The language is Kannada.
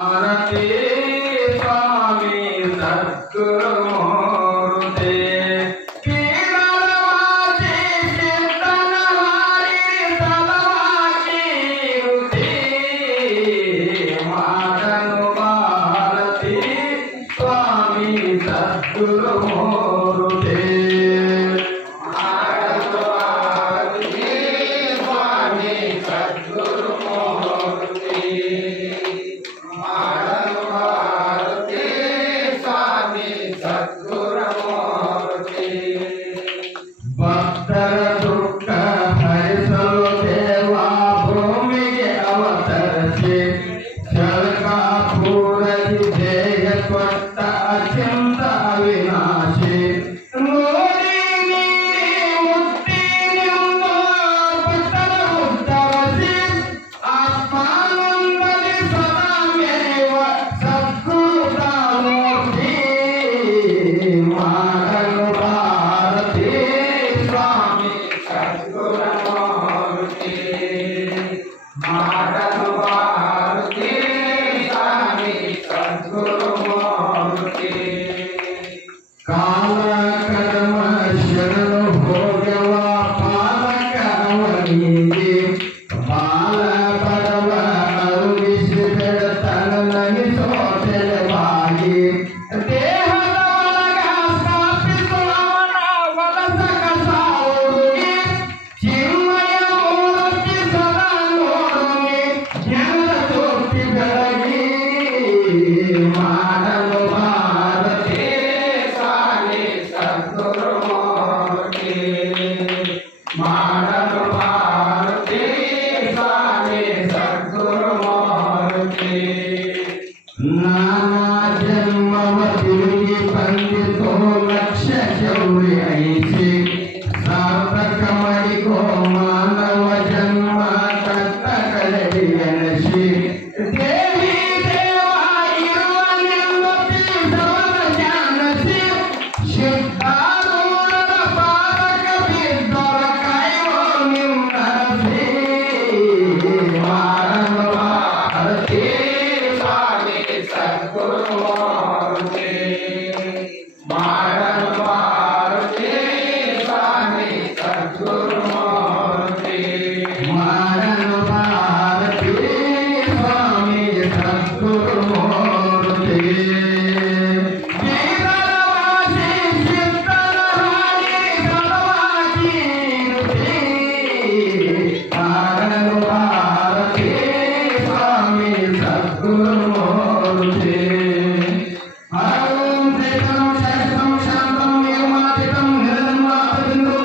भारती स्वामी सद्गुरुमूर्ते पीडलवासी सिद्धनहारी सलवाकीरुति मातनु भारती स्वामी सद्गुरुमूर्ते ಭಕ್ತರ ದುಃಖ ಹರಿಸಲು ದೇವಾ ಭೂಮಿಗೆ ಅವತರಿಸಿ ಶಲ್ಕಾಪುರದಿ ದೇಹ ಕೊಟ್ಟ ಅತ್ಯಂತ ಅವಿನಾಶಿ ನೋಡಿ ನೀಡಿ ಮುಕ್ತಿನಿಂದ ಭಕ್ತರ ಉದ್ಧರಿಸಿ ಆತ್ಮಾನಂದದಿ ಸದಾ ಮೆರೆಯುವ ಸದ್ಗುರುತ ಮೂರ್ತಿ ಮಾಡಲು ಭಾರತಿ स्वामी सद्गुरुमूर्ति माडनु भारती स्वामी सद्गुरुमूर्ति काल कर्म शरणु भोगव पालक ಅವನಿಗೆ ಬಾಲ ಪದವ ಅರುಗಿಸಿ ಬೆಳತನ ನಗಿಸೋ ತೆಲವಾಗಿ ದೇಹದ ಒಳಗ ಸ್ಥಾಪಿಸುವವನ ವಲಸಕ ಸಾವುಗೆ ಚಿನ್ಮಯ ಮೂರ್ತಿ ಸದಾ ನೋಡುಗೆ ಜ್ಞಾನ ಜ್ಯೋತಿ ಬೆಳಗಿ ಮಾಡಲು ಭಾರತಿ ಸ್ವಾಮಿ ಸದ್ಗುರುಮೂರ್ತಿ ಮಾಡಲು ಭಾರತಿ ಸ್ವಾಮಿ ಸದ್ಗುರುಮೂರ್ತಿ ನಾನಾ ಜನ್ಮವ ತಿರುಗಿ ಬಂದಿತೋ ಲಕ್ಷ ಶೌರ್ಯ ಐಸಿ ಸಾರ್ಥಕ ಮಾಡಿಕೋ ಮಾನವ ಜನ್ಮ ಕಷ್ಟ ಕಳೆದಿ ಎನಸಿ ದೇವಿ ದೇವ ಇರುವನೆಂಬತಿ ಸವನ ಜಾನಸಿ ಸಿದ್ಧಾರೂಢದ ಪಾದಕ ಬಿದ್ದರ ಕೈವೋ ನಿನ್ನರಸಿ ಮಾಡಲು ಭಾರತಿ स्वामी सद्गुरु